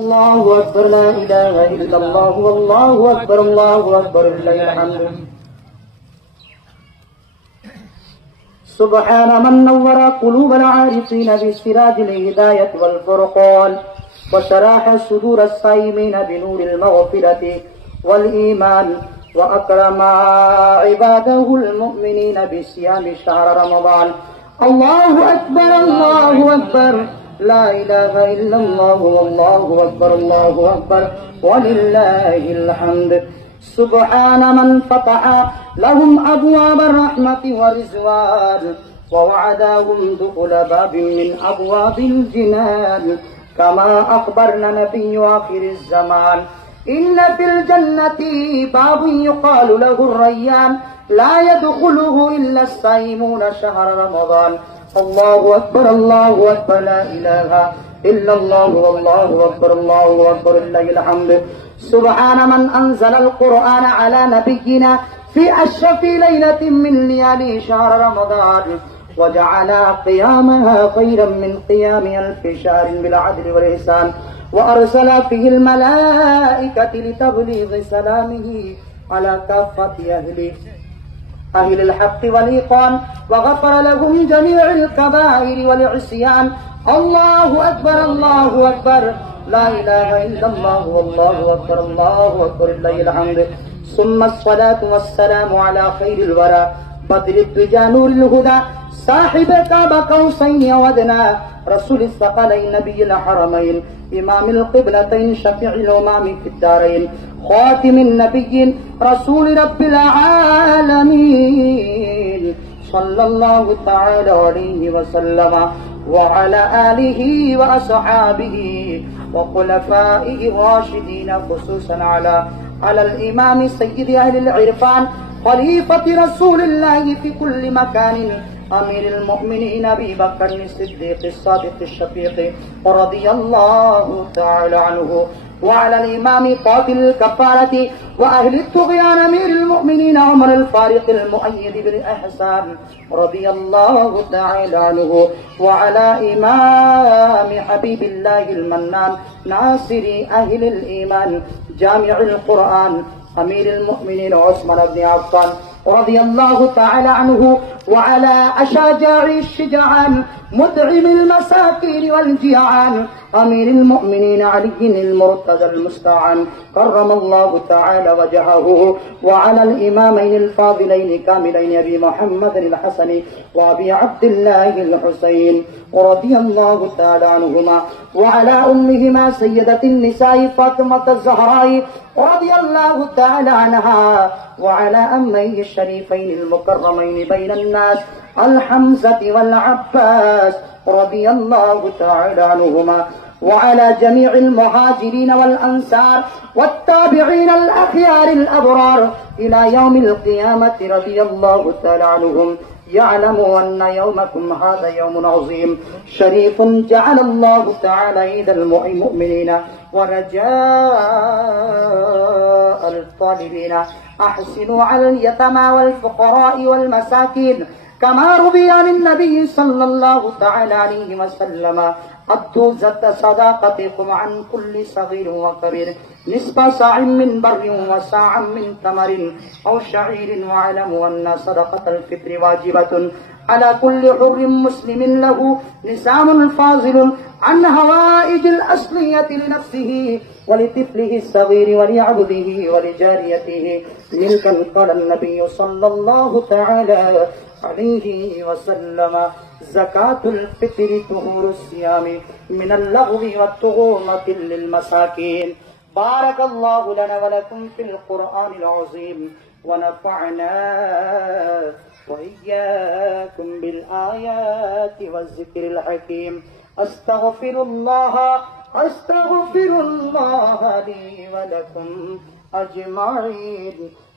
الله أكبر لا إله إلا الله والله أكبر الله أكبر لله الحمد سبحان من نور قلوب العارفين بسراج الهداية والفرقان وشرح صدور الصائمين بنور المغفرة والإيمان وأكرم عباده المؤمنين بصيام شهر رمضان. الله أكبر الله أكبر لا إله إلا الله والله أكبر الله أكبر ولله الحمد. سبحان من فتح لهم أبواب الرحمة والرضوان ووعدهم دخول باب من أبواب الجنان كما أخبرنا نبي آخر الزمان إن في الجنة باب يقال له الريان لا يدخله إلا الصائمون شهر رمضان. الله أكبر الله أكبر لا إله إلا الله والله أكبر الله أكبر لله الحمد. سبحان من أنزل القرآن على نبينا في أشرف ليلة من ليالي شهر رمضان وجعل قيامها خيرا من قيام ألف شهر بالعدل والإحسان وأرسل فيه الملائكة لتبليغ سلامه على كافة أهل الحق والإيقان وغفر لهم جميع الكبائر والعصيان. الله أكبر الله أكبر لا إله إلا الله والله أكبر الله أكبر لله الحمد. ثم الصلاة والسلام على خير الورى بدر الدجى نور الهدى صاحب كعب قوسين وأدنى رسول الثقلين نبي الحرمين إمام القبلتين شفيع الأمم في الدارين خاتم النبيين رسول رب العالمين صلى الله تعالى عليه وسلم وعلى آله وأصحابه وخلفائه الراشدين خصوصا على الإمام سيد أهل العرفان خليفة رسول الله في كل مكان أمير المؤمنين أبي بكر الصديق الصادق الشفيق رضي الله تعالى عنه وعلى الإمام قاتل الكفارة وأهل الطغيان أمير المؤمنين عمر الفاروق المؤيد بالإحسان رضي الله تعالى عنه وعلى إمام حبيب الله المنان ناصر أهل الإيمان جامع القرآن أمير المؤمنين عثمان بن عفان رضي الله تعالى عنه وعلى أشجاع الشجعان مطعم المساكين والجيعان أمير المؤمنين علي المرتضى المستعان كرم الله تعالى وجهه وعلى الإمامين الفاضلين كاملين أبي محمد الحسن وأبي عبد الله الحسين رضي الله تعالى عنهما وعلى أمهما سيدة النساء فاطمة الزهراء رضي الله تعالى عنها وعلى أميه الشريفين المكرمين بين الناس الحمزة والعباس رضي الله تعالى عنهما وعلى جميع المهاجرين والأنصار والتابعين الأخيار الأبرار إلى يوم القيامة رضي الله تعالى عنهم. يعلموا أن يومكم هذا يوم عظيم شريف جعل الله تعالى عيد المؤمنين ورجاء الطالبين. أحسنوا على اليتامى والفقراء والمساكين كما روي عن النبي صلى الله تعالى عليه وسلم أدوا زكاة صدقتكم عن كل صغير وكبير نصف صاع من بر وصاعا من تمر أو شعير واعلموا أن صدقة الفطر واجبة على كل حر مسلم له نسام فاضل عن هوائج الأصلية لنفسه ولطفله الصغير ولعبده ولجاريته ملكا. قال النبي صلى الله تعالى عليه وسلم زكاة الفطر طهور الصيام من اللغو والطغومة للمساكين. بارك الله لنا ولكم في القرآن العظيم ونفعنا وإياكم بالآيات والذكر الحكيم. أستغفر الله لي ولكم أجمعين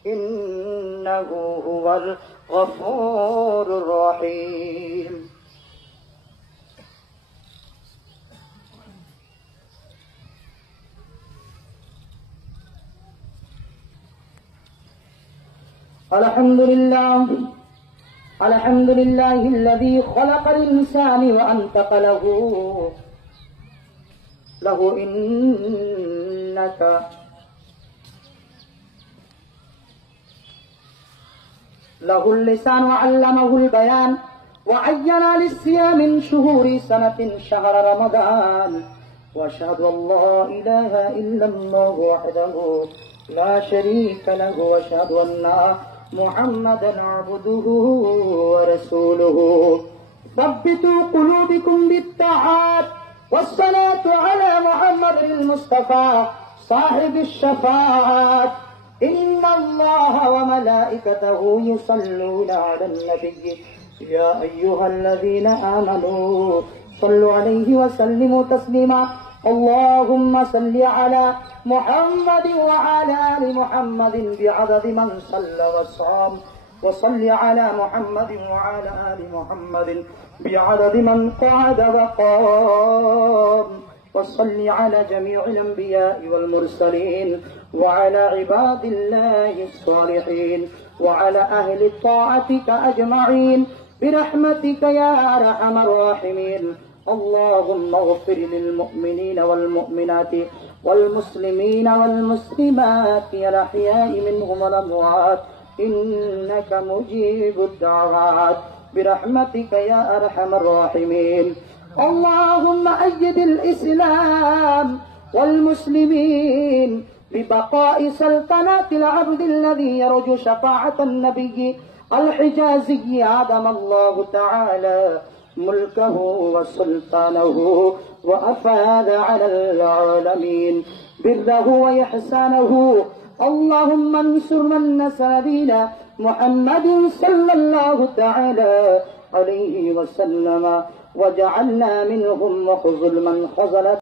إنه هو الغفور الرحيم. الحمد لله الذي خلق الإنسان وأنطق له له إنك له اللسان وعلمه البيان وعين للصيام من شهور سنة شهر رمضان وأشهد أن لا إله إلا الله وحده لا شريك له وأشهد أن محمدا عبده ورسوله ثبتوا قلوبكم بالطاعات والصلاة على محمد المصطفى صاحب الشفاعات إن الله وملائكته يصلون على النبي يا أيها الذين آمنوا صلوا عليه وسلموا تسليما اللهم صل على محمد وعلى آل محمد بعدد من صلى وصام وصل على محمد وعلى آل محمد بعدد من قعد وقام وصل على جميع الأنبياء والمرسلين وعلى عباد الله الصالحين وعلى أهل طاعتك أجمعين برحمتك يا أرحم الراحمين اللهم اغفر للمؤمنين والمؤمنات والمسلمين والمسلمات الأحياء منهم والأموات إنك مجيب الدعوات برحمتك يا أرحم الراحمين اللهم أيد الإسلام والمسلمين ببقاء سلطنة العبد الذي يرجو شفاعة النبي الحجازي عدم الله تعالى ملكه وسلطانه وأفاد على العالمين بره وإحسانه اللهم انصر من نصر دين محمد صلى الله تعالى عليه وسلم وجعلنا منهم وخذل من خذل